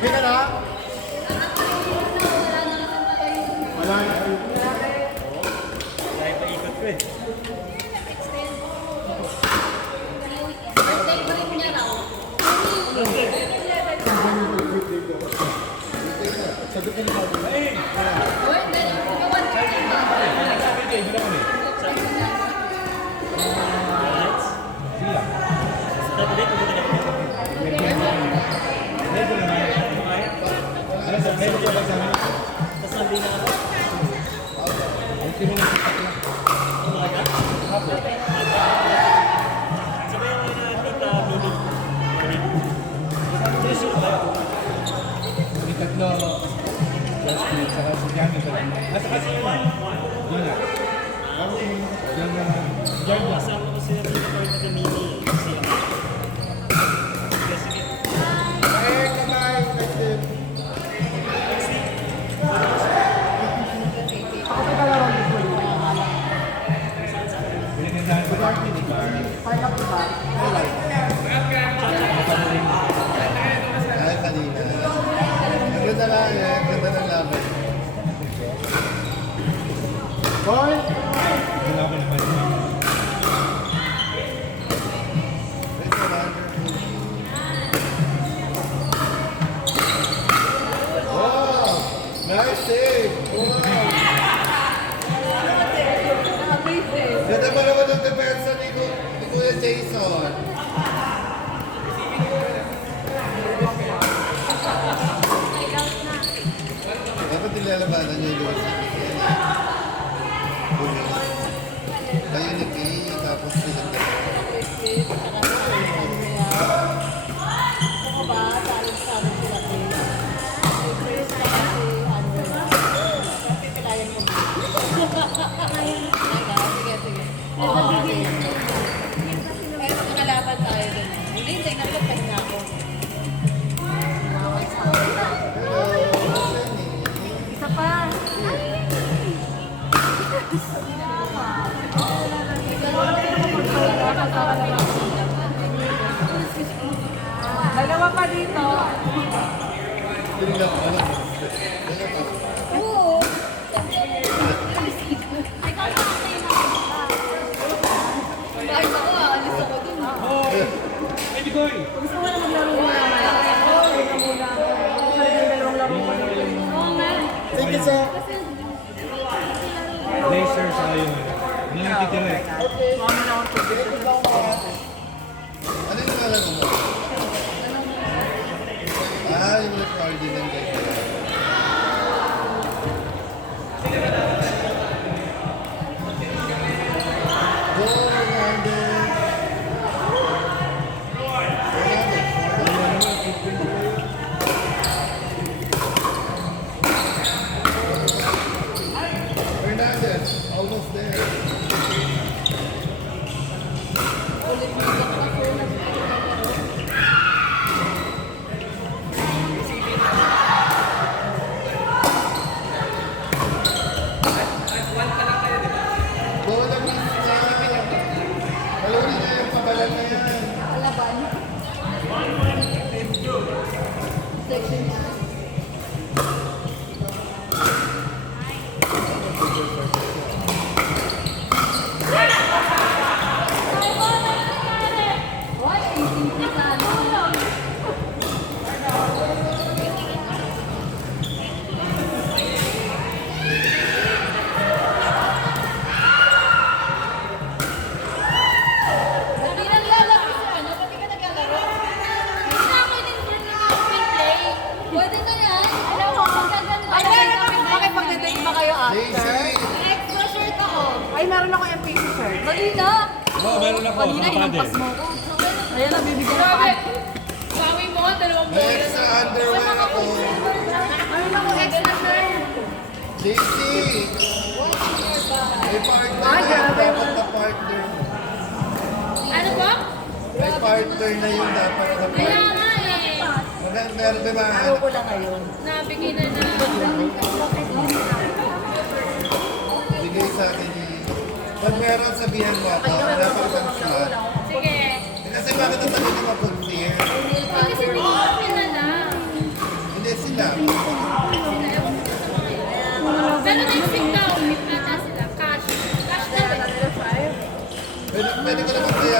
Hindi ka na? Wala na. Kaya paikot ko eh. Sabi ko na ba? Ay, kanina. Ang ganda lang eh. Ang ganda ng laban. Boy! Wow! Nice save! Wow! Ganda pa naman ng depensa ni Kuya Jason. Dapat nilalabanan niyo yung kayo ni Kay, tapos sila Dalawa pa dito. Oo. Kahit ako, alis ako dun. Gusto mo na maglaro mo na. Oo, ito muna. Dalawang laro mo. Oo nga. Thank you, sir. Laser sa yun. Ano yung titira eh? Ano yung nalang mo? Ah, yung Ferdinand ganyan. Go, Hernandez! Hernandez, almost there. Go na pista! Maluri na yung pabalan na yan. Alaban. Section niya. Why? 18 ka na. Hindi naglalaro sa ano? Pati ka naglalaro? Hindi na ako play. Pwede na yan. Alam mo, magaganda. Ay, bakit pagdating ba kayo after? Daisy! Extra shirt ako. Ay, meron ako MPC shirt. Dali na. Oo, meron ako. Kanina, Sa inampas paddle. mo ko. Ayan na, bibigyan na pa. Sabi mo, dalawang May extra underwear ako. Meron ako extra shirt. Daisy! May partner Ay, na yung grabe. dapat na partner. Ano ba? May partner na yung dapat na Kaya partner. nga eh. Meron ba mga Ano ko lang ngayon. Nabigay na na. bigay sa akin ni... Pag meron sabihan mo ako, napakang slot. Sige. Kasi bakit ang tagal na mapag-clear? Kasi binigyan na lang.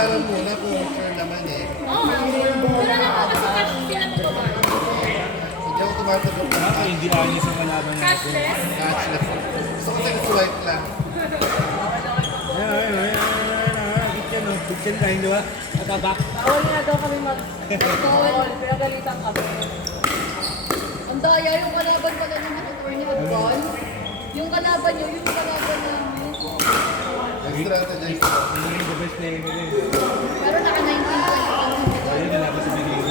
bayaran muna kung sure naman eh. Oo. Wala na ako kasi cash sila magbabayad. Hindi ako tumatanggap ng Ako hindi ayos ang kalaban natin. Cashless. cashless. Gusto ko talaga swipe lang. Kitchen, no? Kitchen line, di ba? Matabak. Bawal nga daw kami mag-bawal. Pinagalitan kami. Ang daya yung kalaban pala ng attorney Advan. Yung kalaban nyo, yung kalaban namin. Nag-strategize ako. Hindi rin the best player ko din. Pero naka-19 kami. Ayun, nalaban sa bigay ko.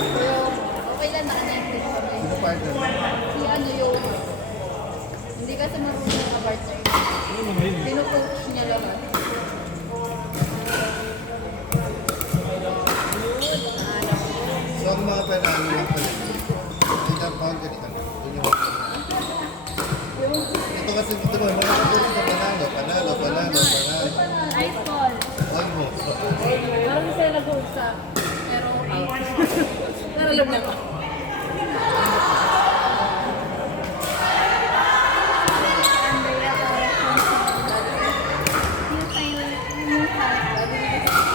Okay lang, naka-19 kami. Sino partner? Si ano yung... Hindi kasi marunong na partner. Ano naman yun? Pinucoach niya lahat. So ang mga panalo lang pala. Hindi na boundary ka na. Ito kasi dito ba, mga kagulit na panalo. Ice ball. Almost. Parang hindi sila nag-uusap. Pero out. Pero alam na ko.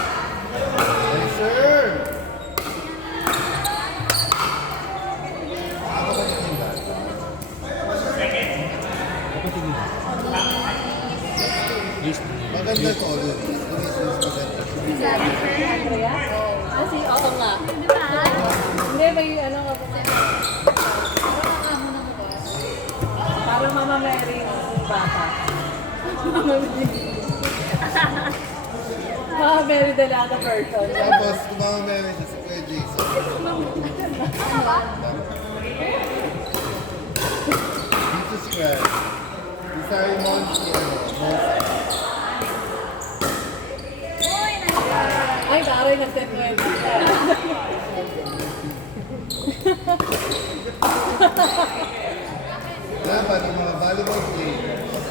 Yes, sir! Ako ba yung ba? Kapatid mo. Yes. Maganda ko ulit. Maganda. Andrea? Kasi ako nga. Di ba? Hindi, may ano nga po. Parang Mama Mary ang bata. Mama Mary Delata version. Tapos, kumamamere siya si Kuya Jason. Dito si Kuya. Isa yung Monty, Monty. Ay, taray ng 10-20. Laban ng mga volleyball players.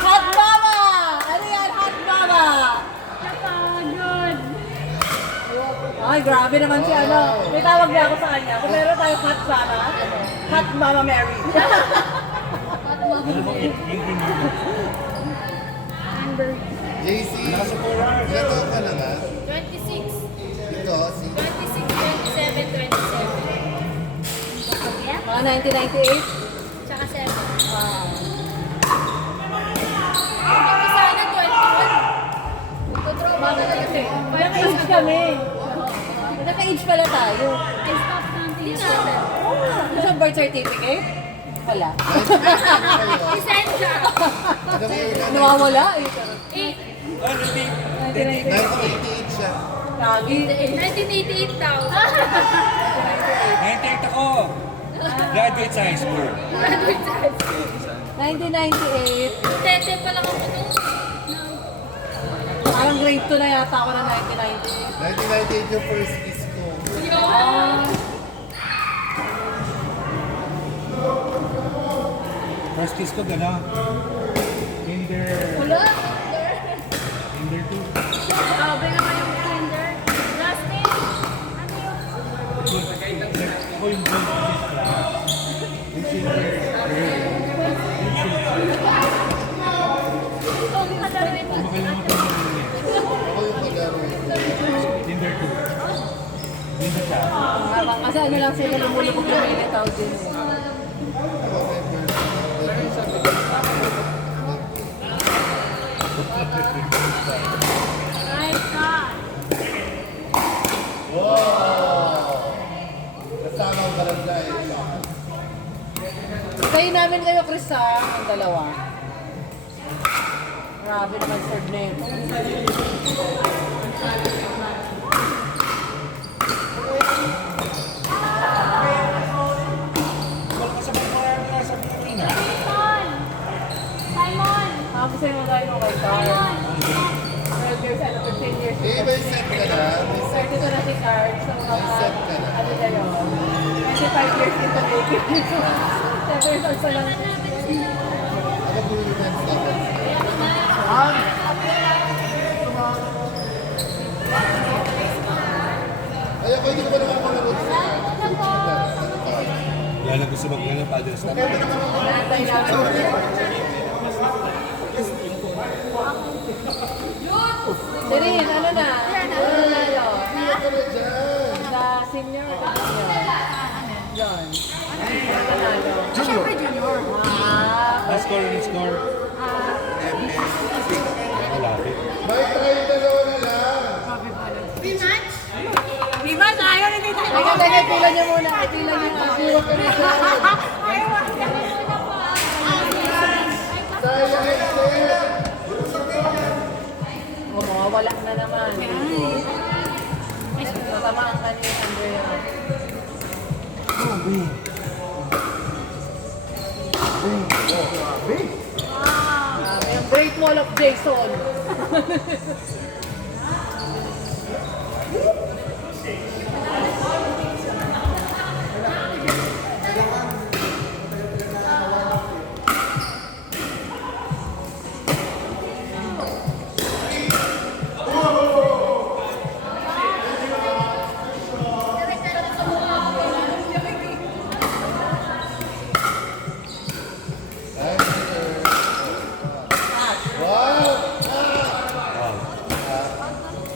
Hot Mama! Ano yan, Hot Mama? Napagod. Ay, grabe naman si ano. May tawag niya ako sa kanya. Kung meron tayong Hot Mama, Hot Mama Mary. JC, ilan taon ka na nga? 26. Ito, si 26, 27, 27. Yeah? Mga 1998. Tsaka 7. Ah. Yung isa na 21. Nagtotrauma na kasi. Naka-age kami. Naka-age pala tayo. I stopped counting natin. Sa birth certificate? Wala. Lisensya. Ano mo yung ano? Nawawala? Eh. 8. 1998. 1988 siya. Lagi. 1988 daw. 98 ako. Graduate sa high school. 1998. Tete pa lang ako to. Parang grade 2 na yata ako na 1998. 1998 yung first kiss ko. Yun. First kiss ko, gano'n. Kinder. Wala. Kinder 2. Grabe naman yung kinder. Last name? Ano yun? Ako yung gold kiss ko. Yung silver. Ikaw yung kalarin mo. Makalimutan mo yun eh. Ako yung kalaro. Kinder 2. Kinder siya. Habang kasi ano lang sila lumulubog na militaw din. Ako may first. Nice God. Wow! Kasama ang barangay. Kayo namin kayo, Chris, ha? Ang dalawa. Grabe naman, Sir Glenn. Wala ka sa mga marami sa Pilipinas. Simon. Simon. Ako sa'yo mo tayo kay Carl. Simon. 12 years, 15 years. Eh, may set ka na. May set 32 na si Carl. So, Set ka na. ano na yun? 25 years into making. 7 years old pa lang. Ako po yung events na. hindi ko pa nakakalaro sa Yan ang gusto mag-ganyan pa dyan. Nantay namin. Sirin, ano na? Ano na yun? Sa senior o junior? John. Panalo. Siyempre junior. Ah, Score. Malapit. May try dalawa na lang. Rematch? Di ba? Ayaw na dito. teka, pila niyo muna. Pila niyo muna. Sayang exit. O, mawawala na naman. Matamaan ka ni Andrea. Yung Great Wall of Jason.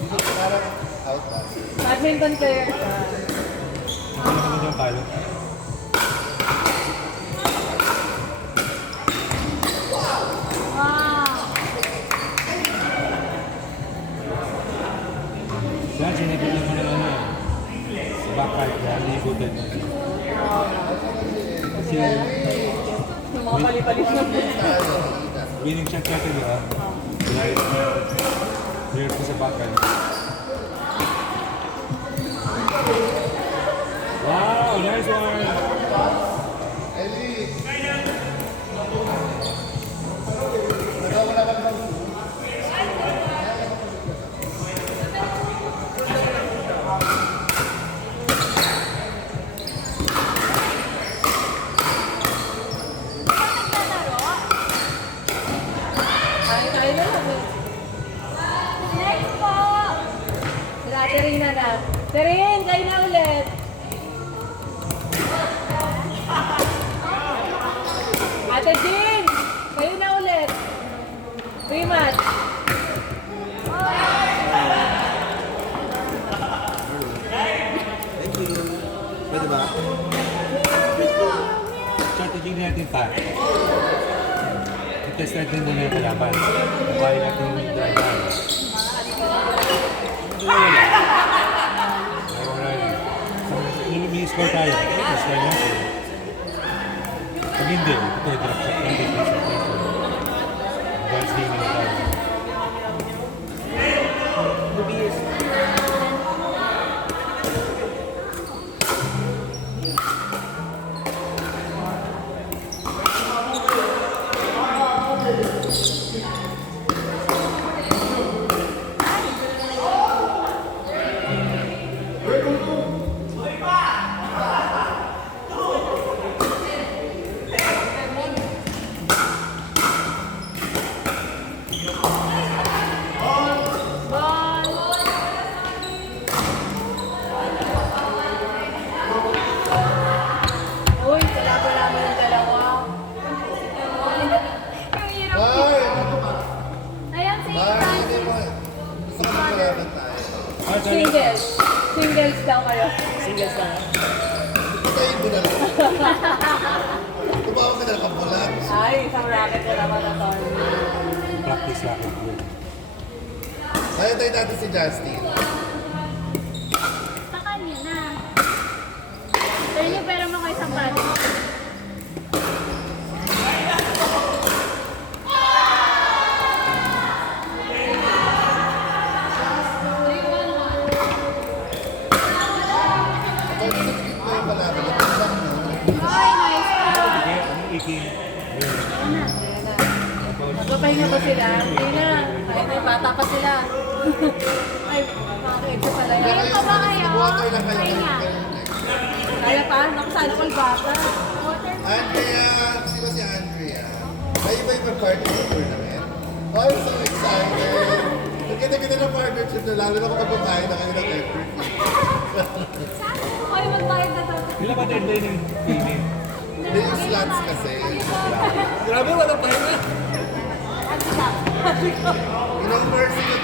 Dito parang out pa. Badminton player. Ano naman yung talo? Siya, sinipin naman ng ano. Sa backpack, kaya naikutan niya. Kasi Yung mga pali-palis na. winning shot natin, di ba? Clear ko sa backpack. Wow, nice one! Ellie! Nagawa na ba ng Tayo na lang eh. Next po! Sila Terina na. Terin, kayo na ulit. Ate Jean, kayo na ulit. Rematch. Pwede ba? Strategy natin pa. I-test natin muna yung kalaban. Kaya natin yung driver. May-score tayo. I-score natin. Pag hindi, ito drop shot natin. Advance game na tayo. Uy, kalaban namin yung dalawa. Bar! Ayan si Bar, hindi Francis. mo. Gusto ko magkalaban tayo. Singles. Singles daw kayo. Singles na. Tayo mo na lang. Tumawag ka na lang kabulat. Ay, isang racket ko naman na to. Practice racket yun. Tayo natin si Justin. Sa kanya na. Pero yung pera mo kayo sa pati. Ito yung sakit ko yung palaban. Ito yung Ay, nice po. Okay, anong iking? Magpapahinga ba sila? Hindi na. Ay, may bata pa sila. Ay, bakit? Ito pala yan. Meron pa ba kayo? Water lang kayo. Kaya. Kaya pa? Naku, sana all bata. Water. Andrea, sino si Andrea? Ay, iba yung partner sa tournament. Oh, I'm so excited. Ang ganda-ganda ng partnership na lalo na kapag kumain na kayo ng everything. third line yung feeling. Hindi yung slots kasi. Grabe, wala tayo na. Inang mercy ko